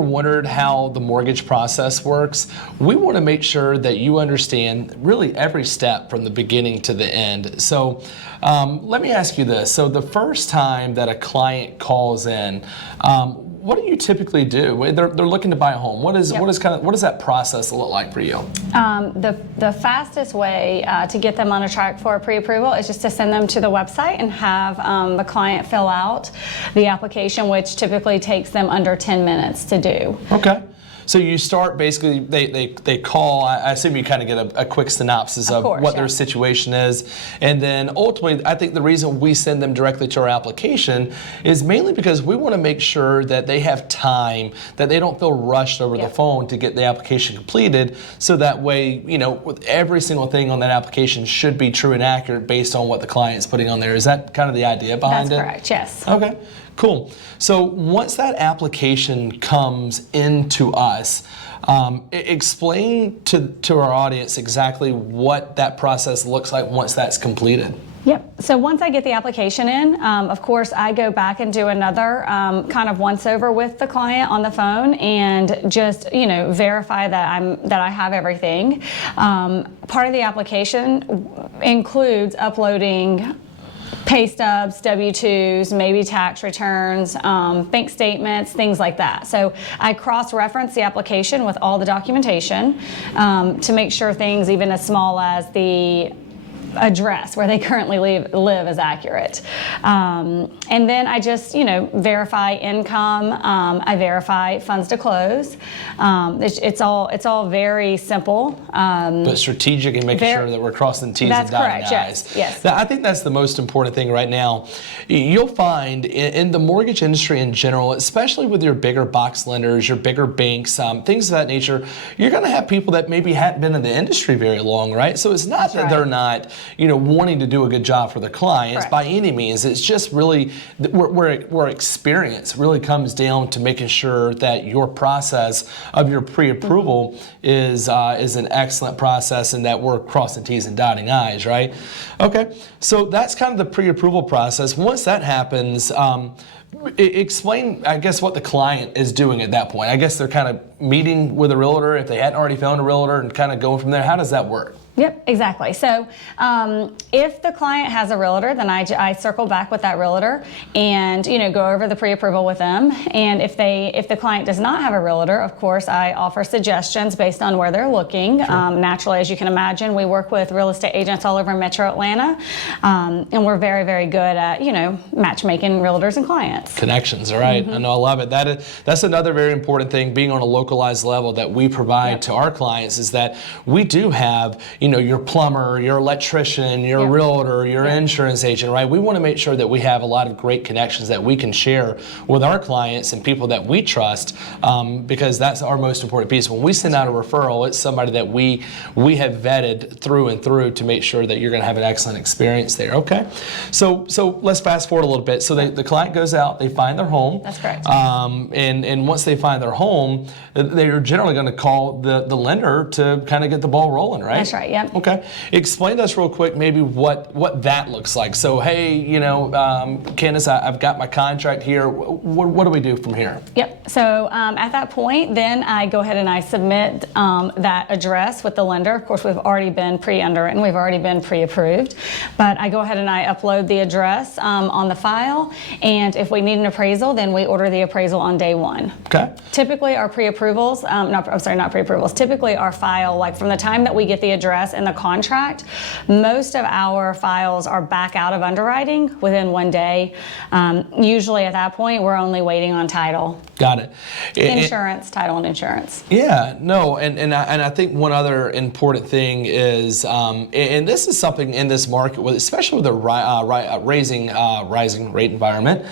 ever wondered how the mortgage process works? We want to make sure that you understand really every step from the beginning to the end. So let me ask you this. So the first time that a client calls in, what do you typically do? They're looking to buy a home. What does that process look like for you? The fastest way to get them on a track for a pre-approval is just to send them to the website and have the client fill out the application, which typically takes them under 10 minutes to do. Okay. So you start basically, they call, I assume you kind of get a quick synopsis of what their situation is. And then ultimately, I think the reason we send them directly to our application is mainly because we want to make sure that they have time, that they don't feel rushed over the phone to get the application completed. So that way, you know, with every single thing on that application should be true and accurate based on what the client's putting on there. Is that kind of the idea behind it? That's correct, yes. Okay. Cool. So once that application comes into us, explain to our audience exactly what that process looks like once that's completed. Yep. So once I get the application in, of course, I go back and do another kind of once over with the client on the phone and just, you know, verify that I have everything. Part of the application includes uploading pay stubs, W-2s, maybe tax returns, bank statements, things like that. So I cross-reference the application with all the documentation to make sure things even as small as the address where they currently live is accurate. And then I just, you know, verify income. I verify funds to close. It's all very simple. But strategic and making sure that we're crossing T's and dotting I's. Yes. Now, I think that's the most important thing right now. You'll find in the mortgage industry in general, especially with your bigger box lenders, your bigger banks, things of that nature, you're going to have people that maybe haven't been in the industry very long, right? So it's not that they're not, you know, wanting to do a good job for their clients by any means. It's just really where experience really comes down to making sure that your process of your pre-approval is an excellent process and that we're crossing T's and dotting I's, right? Okay, so that's kind of the pre-approval process. Once that happens, explain, I guess, what the client is doing at that point. I guess they're kind of meeting with a realtor if they hadn't already found a realtor and kind of going from there. How does that work? Yep, exactly. So if the client has a realtor, then I circle back with that realtor and, you know, go over the pre-approval with them. And if the client does not have a realtor, of course, I offer suggestions based on where they're looking. Naturally, as you can imagine, we work with real estate agents all over Metro Atlanta, and we're very, very good at, you know, matchmaking realtors and clients. Connections, all right. I know, I love it. That's another very important thing, being on a localized level that we provide to our clients, is that we do have, you know, your plumber, your electrician, your realtor, your insurance agent, right? We want to make sure that we have a lot of great connections that we can share with our clients and people that we trust, because that's our most important piece. When we send out a referral, it's somebody that we have vetted through and through to make sure that you're going to have an excellent experience there. Okay, so let's fast forward a little bit. So the client goes out, they find their home. That's correct. And once they find their home, they're generally going to call the lender to kind of get the ball rolling, right? That's right. Yep. Okay. Explain to us real quick maybe what that looks like. So, hey, you know, Candice, I've got my contract here. What do we do from here? Yep. So at that point, then I go ahead and I submit that address with the lender. Of course, we've already been pre-underwritten. We've already been pre-approved. But I go ahead and I upload the address on the file. And if we need an appraisal, then we order the appraisal on day one. Okay. Typically, our pre-approvals, not pre-approvals, typically our file, like from the time that we get the address and the contract, most of our files are back out of underwriting within 1 day. Usually at that point, we're only waiting on title. Got it. Insurance, title and insurance. Yeah, no, and I think one other important thing is, and this is something in this market, especially with the rising rate environment,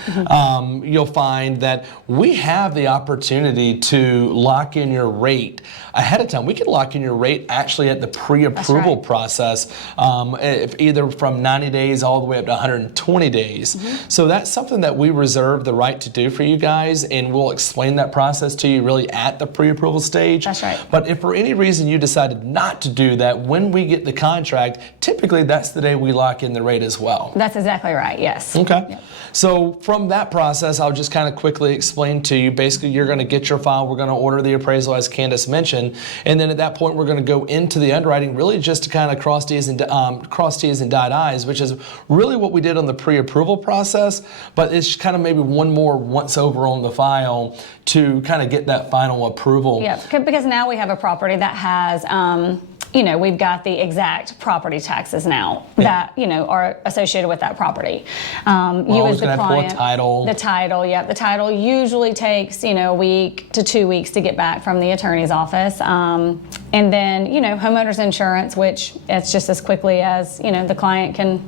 you'll find that we have the opportunity to lock in your rate ahead of time. We can lock in your rate actually at the pre-approval pre-approval right. process, if either from 90 days all the way up to 120 days. So that's something that we reserve the right to do for you guys, and we'll explain that process to you really at the pre-approval stage. That's right. But if for any reason you decided not to do that, when we get the contract, typically that's the day we lock in the rate as well. That's exactly right, yes. Okay. Yep. So from that process, I'll just kind of quickly explain to you. Basically, you're going to get your file. We're going to order the appraisal, as Candice mentioned, and then at that point, we're going to go into the underwriting, really just to kind of cross T's and dot I's, which is really what we did on the pre-approval process. But it's kind of maybe one more once over on the file to kind of get that final approval. Yeah, because now we have a property that has. We've got the exact property taxes now that, are associated with that property. You as the client, the title usually takes, a week to 2 weeks to get back from the attorney's office. And then, homeowners insurance, which it's just as quickly as, the client can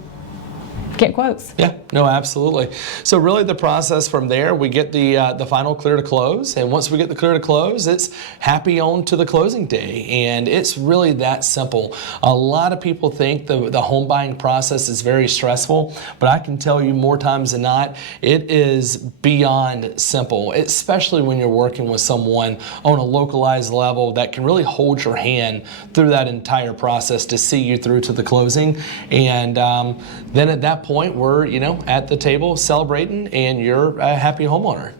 get quotes. Yeah, no, absolutely. So really the process from there, we get the final clear to close, and once we get the clear to close, it's happy on to the closing day, and it's really that simple. A lot of people think the home buying process is very stressful, but I can tell you more times than not, it is beyond simple, especially when you're working with someone on a localized level that can really hold your hand through that entire process to see you through to the closing. And then at that point, we're at the table celebrating, and you're a happy homeowner.